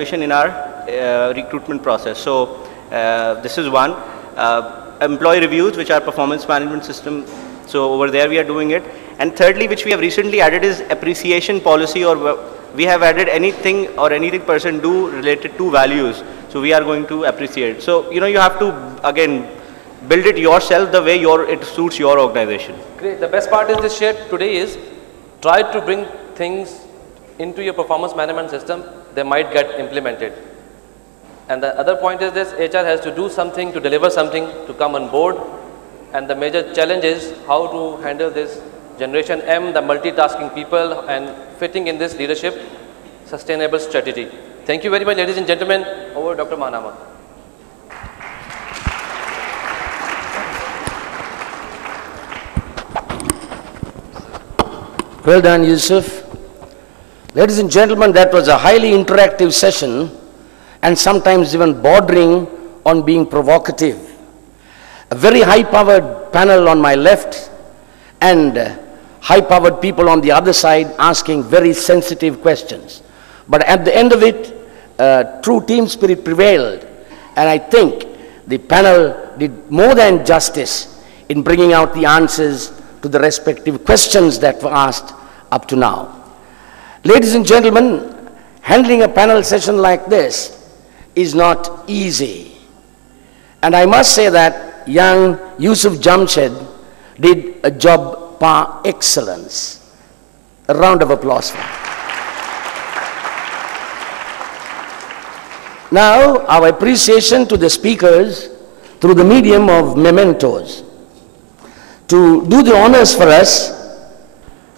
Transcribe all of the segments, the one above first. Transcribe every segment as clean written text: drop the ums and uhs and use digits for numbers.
in our recruitment process. So this is one. Employee reviews, which are performance management system. So over there we are doing it. And thirdly, which we have recently added, is appreciation policy, or we have added anything or anything person do related to values. So we are going to appreciate. So you have to again build it yourself the way it suits your organization. Great. The best part is this share today is try to bring things into your performance management system. They might get implemented. And the other point is this: HR has to do something, to deliver something, to come on board. And the major challenge is how to handle this Generation M, the multitasking people, and fitting in this leadership sustainable strategy. Thank you very much, ladies and gentlemen. Over Dr. Mahanama. Well done, Yusuf. Ladies and gentlemen, that was a highly interactive session, and sometimes even bordering on being provocative. A very high-powered panel on my left, and high-powered people on the other side asking very sensitive questions. But at the end of it, true team spirit prevailed, and I think the panel did more than justice in bringing out the answers to the respective questions that were asked up to now. Ladies and gentlemen, handling a panel session like this is not easy. And I must say that young Yusuf Jamshed did a job par excellence. A round of applause for him. Now, our appreciation to the speakers through the medium of mementos. To do the honors for us,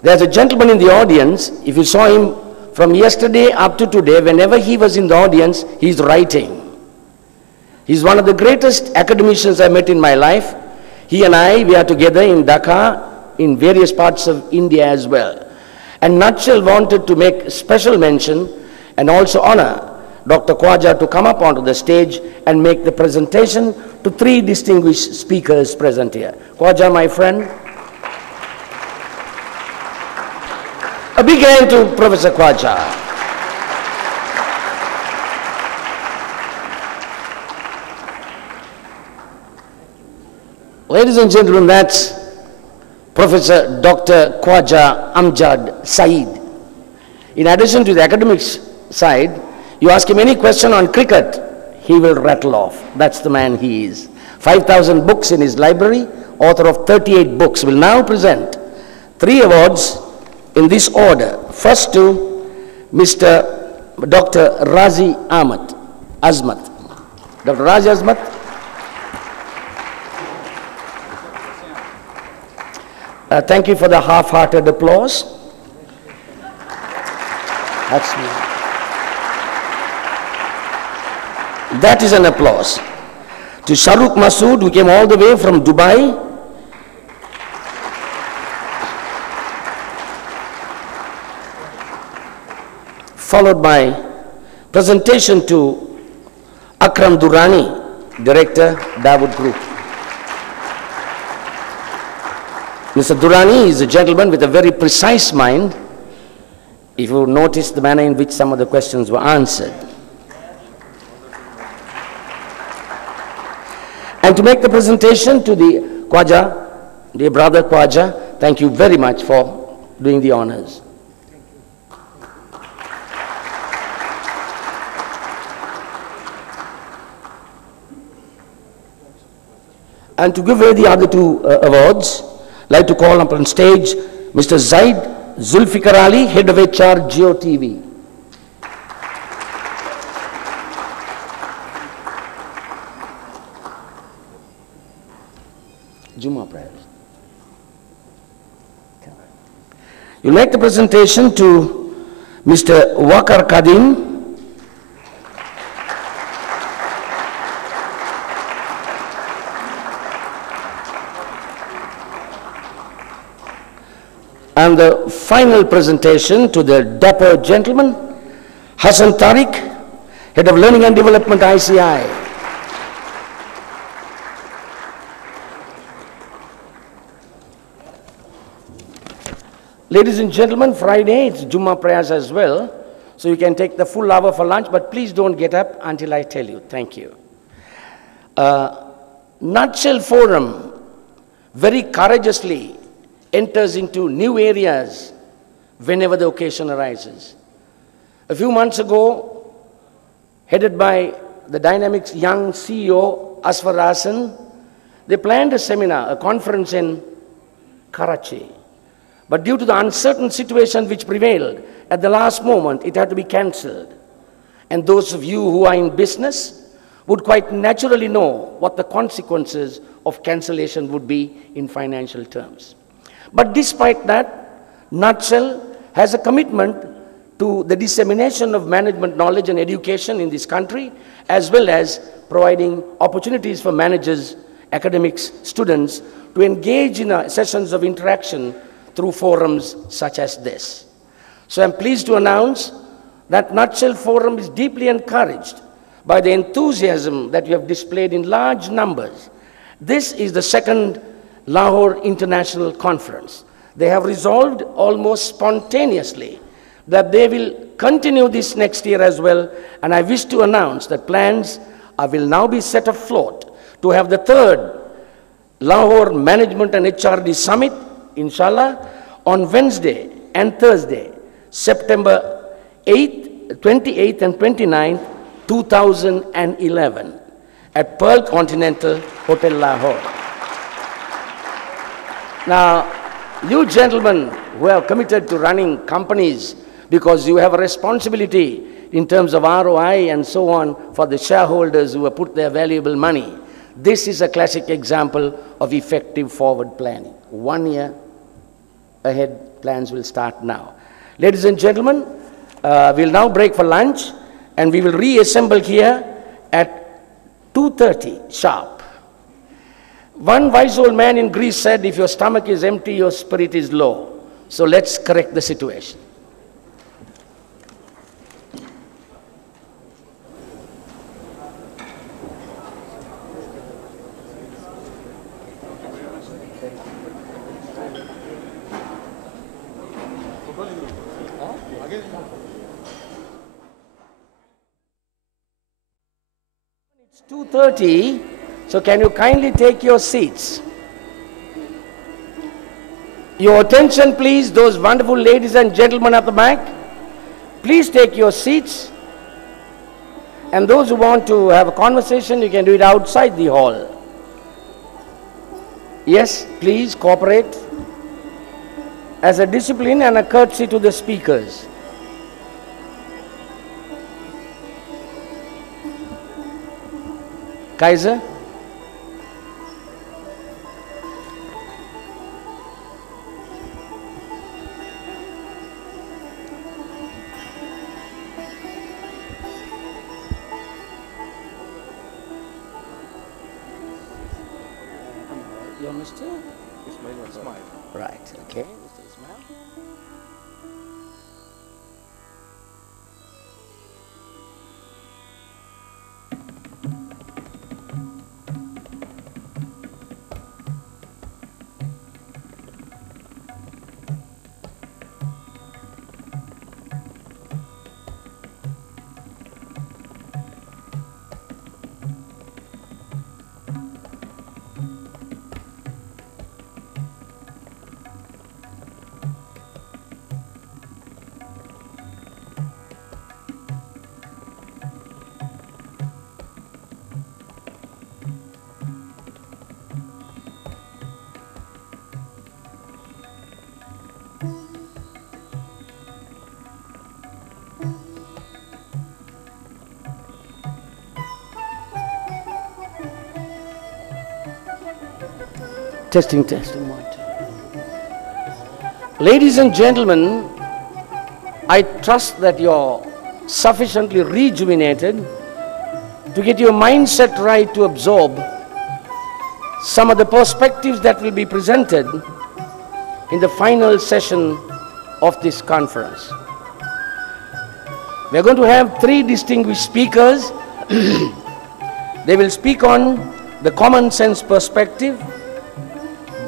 there's a gentleman in the audience. If you saw him from yesterday up to today, whenever he was in the audience, he's writing. He's one of the greatest academicians I met in my life. He and we are together in Dhaka, in various parts of India as well. And Nutshell wanted to make special mention and also honor Dr. Khwaja to come up onto the stage and make the presentation to three distinguished speakers present here. Khwaja, my friend. A big hand to Professor Khwaja. Ladies and gentlemen, that's Professor Dr. Khwaja Amjad Saeed. In addition to the academics side, you ask him any question on cricket, he will rattle off. That's the man he is. 5,000 books in his library, author of 38 books, will now present 3 awards in this order. First to Mr. Dr. Razi Azmat. Dr. Razi Azmat. Thank you for the half-hearted applause. That's me. That is an applause. To Shahrukh Masood, who came all the way from Dubai. Followed by presentation to Akram Durrani, Director, Dawood Group. Mr. Durrani is a gentleman with a very precise mind, if you notice the manner in which some of the questions were answered. And to make the presentation to the Khwaja, dear brother Khwaja, thank you very much for doing the honors. And to give away the other 2 awards, I'd like to call up on stage Mr. Zaid Zulfikar Ali, Head of HR, Geo TV. Juma prayers. You'll make the presentation to Mr. Wakar Kadim, and the final presentation to the dapper gentleman, Hassan Tariq, Head of Learning and Development, ICI. Ladies and gentlemen, Friday, it's Jummah prayers as well. So you can take the full hour for lunch, but please don't get up until I tell you. Thank you. Nutshell Forum very courageously enters into new areas whenever the occasion arises. A few months ago, headed by the Dynamics young CEO, Asfar Hasan, they planned a seminar, a conference in Karachi. But due to the uncertain situation which prevailed at the last moment, it had to be cancelled. And those of you who are in business would quite naturally know what the consequences of cancellation would be in financial terms. But despite that, Nutshell has a commitment to the dissemination of management knowledge and education in this country, as well as providing opportunities for managers, academics, students to engage in sessions of interaction through forums such as this. So I'm pleased to announce that Nutshell Forum is deeply encouraged by the enthusiasm that you have displayed in large numbers. This is the second Lahore International Conference. They have resolved almost spontaneously that they will continue this next year as well, and I wish to announce that plans will now be set afloat to have the third Lahore Management and HRD Summit, inshallah, on Wednesday and Thursday, September 8th, 28th and 29th, 2011 at Pearl Continental Hotel Lahore. Now, you gentlemen who are committed to running companies because you have a responsibility in terms of ROI and so on for the shareholders who have put their valuable money, this is a classic example of effective forward planning. 1 year ahead plans will start now. Ladies and gentlemen, we'll now break for lunch and we will reassemble here at 2:30 sharp. One wise old man in Greece said, if your stomach is empty, your spirit is low. So let's correct the situation. It's 2:30, so can you kindly take your seats? Your attention please, those wonderful ladies and gentlemen at the back. Please take your seats. And those who want to have a conversation, you can do it outside the hall. Yes, please cooperate as a discipline and a courtesy to the speakers. Kaiser? You're Mr. Ismail. Right, okay. Mr. Ismail. Testing, testing, one, two. Ladies and gentlemen, I trust that you're sufficiently rejuvenated to get your mindset right to absorb some of the perspectives that will be presented in the final session of this conference. We're going to have three distinguished speakers. They will speak on the common sense perspective,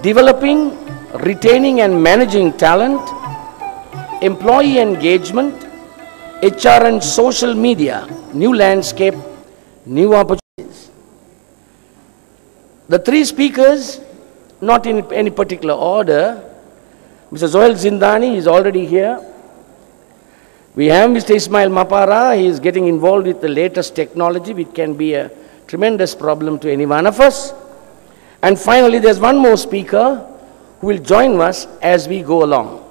developing, retaining and managing talent, employee engagement, HR and social media, new landscape, new opportunities. The three speakers, not in any particular order. Mr. Sohail Zindani is already here. We have Mr. Ismail Mapara. He is getting involved with the latest technology, which can be a tremendous problem to any one of us. And finally, there's one more speaker who will join us as we go along.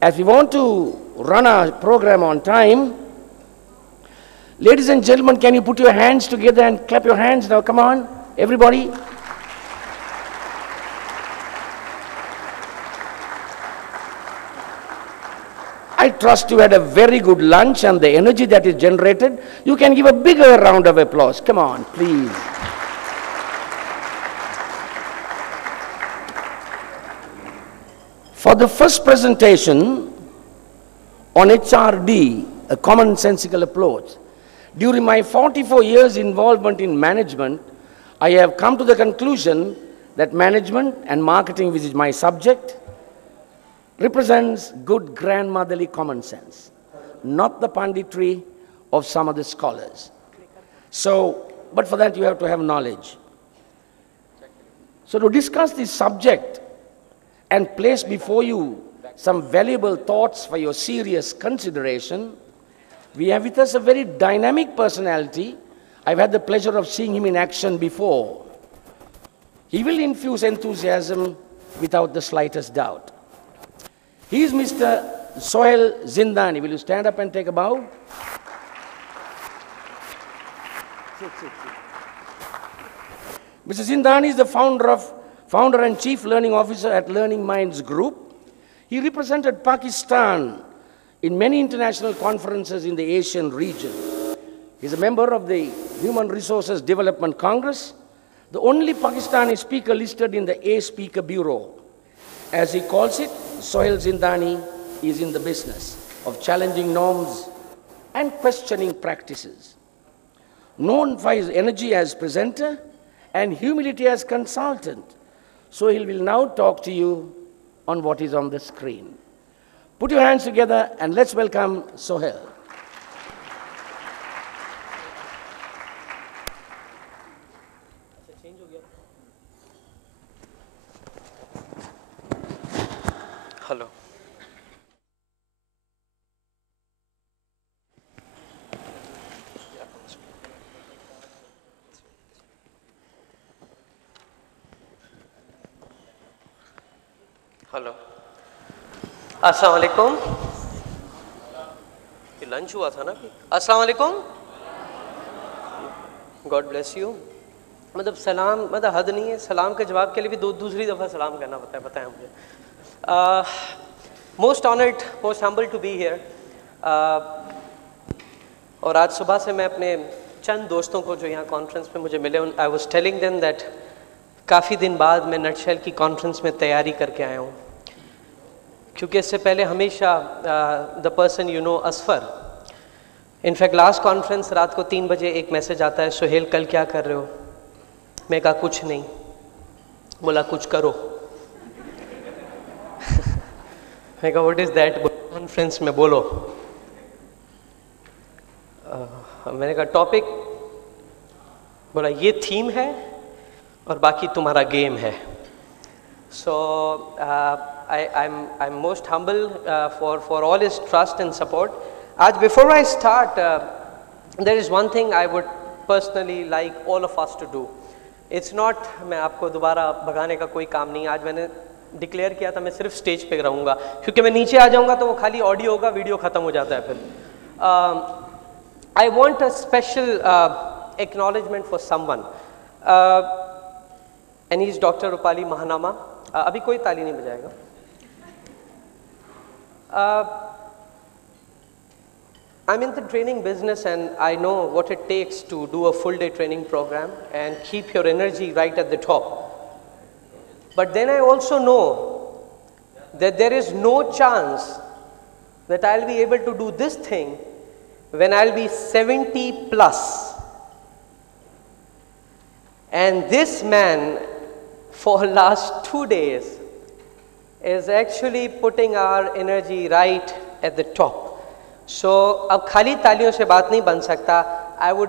As we want to run our program on time, ladies and gentlemen, can you put your hands together and clap your hands now? Come on, everybody. I trust you had a very good lunch, and the energy that is generated, you can give a bigger round of applause. Come on, please. For the first presentation on HRD, a commonsensical approach, during my 44 years involvement in management, I have come to the conclusion that management and marketing, which is my subject, represents good grandmotherly common sense, not the panditry of some of the scholars. So, but for that you have to have knowledge. So to discuss this subject and place before you some valuable thoughts for your serious consideration, we have with us a very dynamic personality. I've had the pleasure of seeing him in action before. He will infuse enthusiasm without the slightest doubt. He is Mr. Sohail Zindani. Will you stand up and take a bow? Mr. Zindani is the founder and chief learning officer at Learning Minds Group. He represented Pakistan in many international conferences in the Asian region. He is a member of the Human Resources Development Congress, the only Pakistani speaker listed in the A Speaker Bureau. As he calls it, Sohail Zindani is in the business of challenging norms and questioning practices. Known for his energy as presenter and humility as consultant, Sohail will now talk to you on what is on the screen. Put your hands together and let's welcome Sohail. Hello. Hello अस्सलाम वालेकुम ये lunch हुआ था ना अभी अस्सलाम वालेकुम God bless you मतलब सलाम मतलब हद नहीं है सलाम के जवाब के लिए भी दूसरी दफ़ा सलाम करना पता है मुझे most honoured most humble to be here और आज सुबह से मैं अपने चंद दोस्तों को जो यहाँ कॉन्फ्रेंस में मुझे मिले I was telling them that काफ़ी दिन बाद मैं नटशेल की कॉन्फ्रेंस में तैयारी करके आया हूँ क्योंकि इससे पहले हमेशा the person you know Asfar in fact last conference रात को 3 बजे एक मैसेज आता है सोहेल कल क्या कर रहे हो मैं कहा कुछ नहीं बोला कुछ करो मैं कहा व्हाट इज़ दैट कॉन्फ्रेंस में बोलो मैंने कहा टॉपिक बोला ये थीम है और बाकी तुम्हारा गेम है सो I'm most humble for all his trust and support. आज before I start, there is one thing I would personally like all of us to do. It's not मैं आपको दोबारा भगाने का कोई काम नहीं आज मैंने डिक्लेयर किया था मैं सिर्फ स्टेज पे रहूँगा क्योंकि मैं नीचे आ जाऊँगा तो वो खाली ऑडियो होगा वीडियो ख़त्म हो जाता है फिर I want a special acknowledgement for someone and he's Dr. Rupali Mahanama. अभी कोई ताली नहीं बजाएगा I'm in the training business and I know what it takes to do a full day training program and keep your energy right at the top. But then I also know that there is no chance that I'll be able to do this thing when I'll be 70 plus. And this man for last 2 days is actually putting our energy right at the top. So अब खाली तालियों से बात नहीं बन सकता. I would